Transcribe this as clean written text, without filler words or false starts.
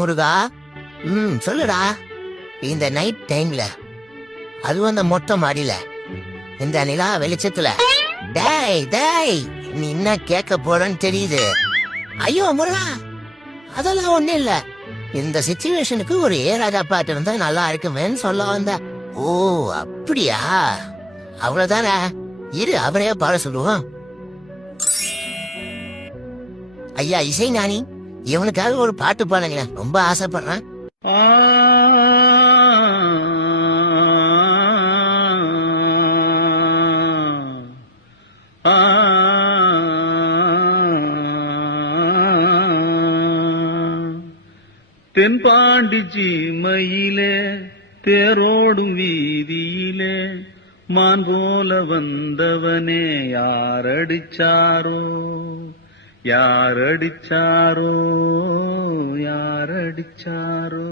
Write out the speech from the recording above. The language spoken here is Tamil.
முருகா. சொல்லுடா. இந்த நைட் டைம்ல, அதுவும் அந்த மொட்டை மாடியில, இந்த நிலா வெளிச்சத்துல, டேய் டேய் நீ என்ன கேட்க போறன்னு தெரியுது. ஐயோ முருகா, அதெல்லாம் ஒண்ணு இல்ல. இந்த சிச்சுவேஷனுக்கு ஒரு ஏராஜா பாட்டு இருந்தா நல்லா இருக்குமேன்னு சொல்ல வந்த. ஓ அப்படியா? அவ்வளவுதானே. இரு, அவரையே பாட சொல்லுவோம். ஐயா இசை ஞானி, இவனுக்காக ஒரு பாட்டு பாடுங்க, ரொம்ப ஆசைப்படுறேன். தென்பாண்டி சீமையிலே தேரோடும் வீதியிலே மான் போல வந்தவனே யாரடிச்சாரோ யாரடிச்சாரோ யாரடிச்சாரோ.